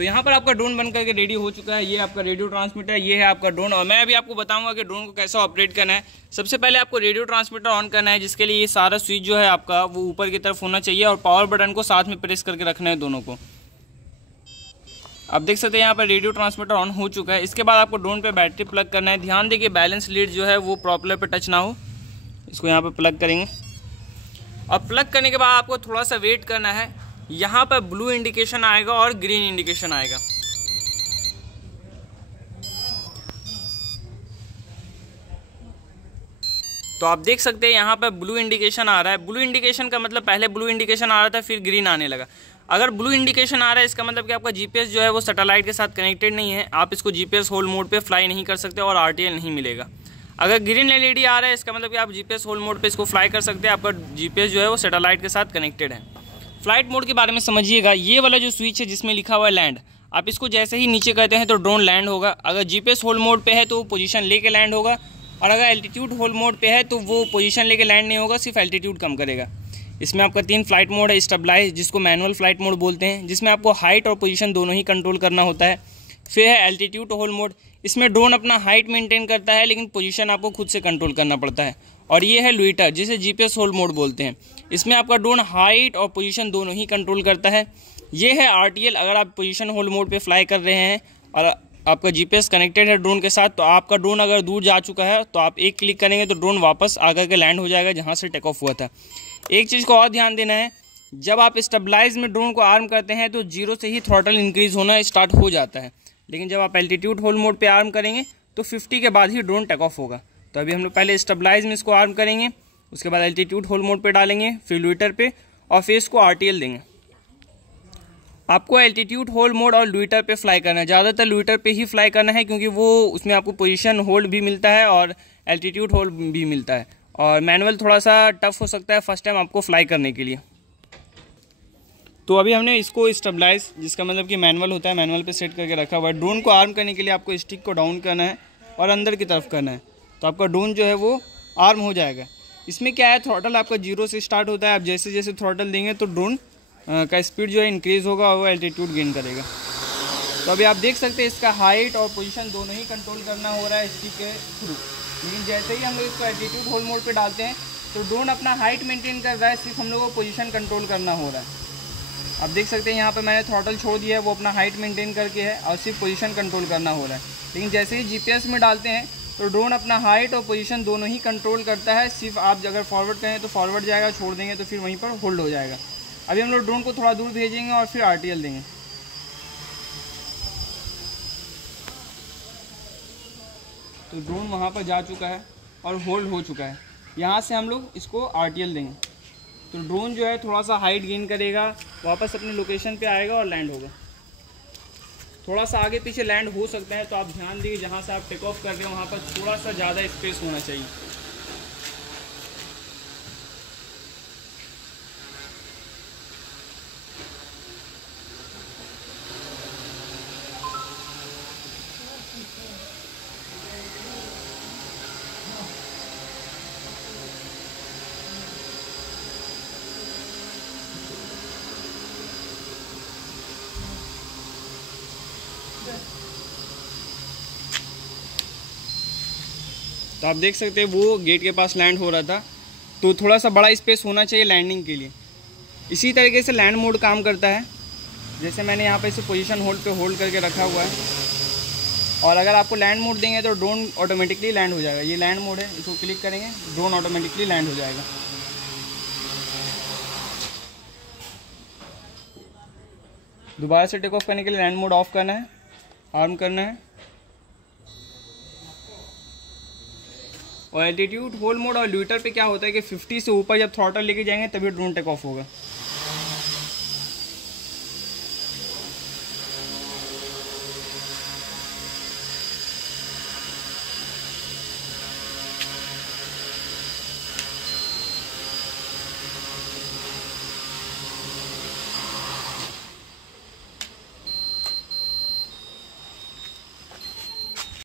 तो यहाँ पर आपका ड्रोन बन करके रेडी हो चुका है। ये आपका रेडियो ट्रांसमीटर, ये है आपका ड्रोन। और मैं अभी आपको बताऊंगा कि ड्रोन को कैसे ऑपरेट करना है। सबसे पहले आपको रेडियो ट्रांसमीटर ऑन करना है, जिसके लिए ये सारा स्विच जो है आपका वो ऊपर की तरफ होना चाहिए और पावर बटन को साथ में प्रेस करके रखना है दोनों को। आप देख सकते हैं यहाँ पर रेडियो ट्रांसमीटर ऑन हो चुका है। इसके बाद आपको ड्रोन पे बैटरी प्लग करना है। ध्यान दें कि बैलेंस लीड जो है वो प्रॉपेलर पे टच ना हो। इसको यहाँ पर प्लग करेंगे और प्लग करने के बाद आपको थोड़ा सा वेट करना है। यहाँ पर ब्लू इंडिकेशन आएगा और ग्रीन इंडिकेशन आएगा। तो आप देख सकते हैं यहाँ पर ब्लू इंडिकेशन आ रहा है। ब्लू इंडिकेशन का मतलब पहले ब्लू इंडिकेशन आ रहा था, फिर ग्रीन आने लगा। अगर ब्लू इंडिकेशन आ रहा है इसका मतलब कि आपका जीपीएस जो है वो सैटेलाइट के साथ कनेक्टेड नहीं है। आप इसको जीपीएस होल्ड मोड पे फ्लाई नहीं कर सकते और आरटीएल नहीं मिलेगा। अगर ग्रीन एलईडी आ रहा है इसका मतलब कि आप जीपीएस होल्ड मोड पे इसको फ्लाई कर सकते हैं। आपका जीपीएस जो है वो सैटेलाइट के साथ कनेक्टेड है। फ्लाइट मोड के बारे में समझिएगा। ये वाला जो स्विच है जिसमें लिखा हुआ है लैंड, आप इसको जैसे ही नीचे करते हैं तो ड्रोन लैंड होगा। अगर जीपीएस होल्ड मोड पे है तो वो पोजीशन लेके लैंड होगा, और अगर एल्टीट्यूड होल्ड मोड पे है तो वो पोजीशन लेके लैंड नहीं होगा, सिर्फ एल्टीट्यूड कम करेगा। इसमें आपका 3 फ्लाइट मोड है। स्टेबलाइज, जिसको मैनुअल फ्लाइट मोड बोलते हैं, जिसमें आपको हाइट और पोजीशन दोनों ही कंट्रोल करना होता है। फिर है एल्टीट्यूड होल्ड मोड। इसमें ड्रोन अपना हाइट मेंटेन करता है लेकिन पोजीशन आपको खुद से कंट्रोल करना पड़ता है। और ये है लुइटर, जिसे जीपीएस होल्ड मोड बोलते हैं। इसमें आपका ड्रोन हाइट और पोजीशन दोनों ही कंट्रोल करता है। ये है आरटीएल। अगर आप पोजीशन होल्ड मोड पे फ्लाई कर रहे हैं और आपका जीपीएस कनेक्टेड है ड्रोन के साथ, तो आपका ड्रोन अगर दूर जा चुका है तो आप एक क्लिक करेंगे तो ड्रोन वापस आकर के लैंड हो जाएगा जहाँ से टेक ऑफ हुआ था। एक चीज़ को और ध्यान देना है, जब आप स्टेबलाइज में ड्रोन को आर्म करते हैं तो 0 से ही थ्रॉटल इंक्रीज होना स्टार्ट हो जाता है। लेकिन जब आप एल्टीट्यूड होल्ड मोड पे आर्म करेंगे तो 50 के बाद ही ड्रोन टेक ऑफ होगा। तो अभी हम लोग पहले स्टेबलाइज में इसको आर्म करेंगे, उसके बाद एल्टीट्यूड होल्ड मोड पे डालेंगे, फिर लुइटर पे, और फिर इसको आरटीएल देंगे। आपको एल्टीट्यूड होल्ड मोड और लुइटर पे फ्लाई करना है। ज़्यादातर लुइटर पे ही फ्लाई करना है क्योंकि वो उसमें आपको पोजीशन होल्ड भी मिलता है और एल्टीट्यूड होल्ड भी मिलता है। और मैनुअल थोड़ा सा टफ हो सकता है फर्स्ट टाइम आपको फ्लाई करने के लिए। तो अभी हमने इसको स्टेबलाइज, जिसका मतलब कि मैनुअल होता है, मैनुअल पे सेट करके रखा हुआ है। ड्रोन को आर्म करने के लिए आपको स्टिक को डाउन करना है और अंदर की तरफ करना है, तो आपका ड्रोन जो है वो आर्म हो जाएगा। इसमें क्या है, थ्रॉटल आपका 0 से स्टार्ट होता है। आप जैसे जैसे थ्रॉटल देंगे तो ड्रोन का स्पीड जो है इंक्रीज़ होगा और वो एल्टीट्यूड गेन करेगा। तो अभी आप देख सकते हैं इसका हाइट और पोजीशन दोनों ही कंट्रोल करना हो रहा है स्टिक के थ्रू। लेकिन जैसे ही हम लोग इसको एल्टीट्यूड होल्ड मोड पे डालते हैं तो ड्रोन अपना हाइट मेंटेन कर रहा है, सिर्फ हम लोग को पोजीशन कंट्रोल करना हो रहा है। आप देख सकते हैं यहाँ पे मैंने थ्रॉटल छोड़ दिया है, वो अपना हाइट मेंटेन करके है और सिर्फ पोजीशन कंट्रोल करना हो रहा है। लेकिन जैसे ही जीपीएस में डालते हैं तो ड्रोन अपना हाइट और पोजीशन दोनों ही कंट्रोल करता है। सिर्फ आप अगर फॉरवर्ड करें तो फॉरवर्ड जाएगा, छोड़ देंगे तो फिर वहीं पर होल्ड हो जाएगा। अभी हम लोग ड्रोन को थोड़ा दूर भेजेंगे और फिर आरटीएल देंगे। तो ड्रोन वहाँ पर जा चुका है और होल्ड हो चुका है। यहाँ से हम लोग इसको आरटीएल देंगे तो ड्रोन जो है थोड़ा सा हाइट गेन करेगा, वापस अपने लोकेशन पे आएगा और लैंड होगा। थोड़ा सा आगे पीछे लैंड हो सकता है, तो आप ध्यान दीजिए जहाँ से आप टेक ऑफ कर रहे हो वहाँ पर थोड़ा सा ज़्यादा स्पेस होना चाहिए। तो आप देख सकते हैं वो गेट के पास लैंड हो रहा था, तो थोड़ा सा बड़ा स्पेस होना चाहिए लैंडिंग के लिए। इसी तरीके से लैंड मोड काम करता है। जैसे मैंने यहाँ पे इसे पोजीशन होल्ड पे होल्ड करके रखा हुआ है, और अगर आपको लैंड मोड देंगे तो ड्रोन ऑटोमेटिकली लैंड हो जाएगा। ये लैंड मोड है, इसको क्लिक करेंगे ड्रोन ऑटोमेटिकली लैंड हो जाएगा। दोबारा से टेक ऑफ करने के लिए लैंड मोड ऑफ करना है, आर्म करना है, और एल्टीट्यूड होल्ड मोड और लुइटर पे क्या होता है कि 50 से ऊपर जब थ्रॉटल लेके जाएंगे तभी ड्रोन टेक ऑफ होगा।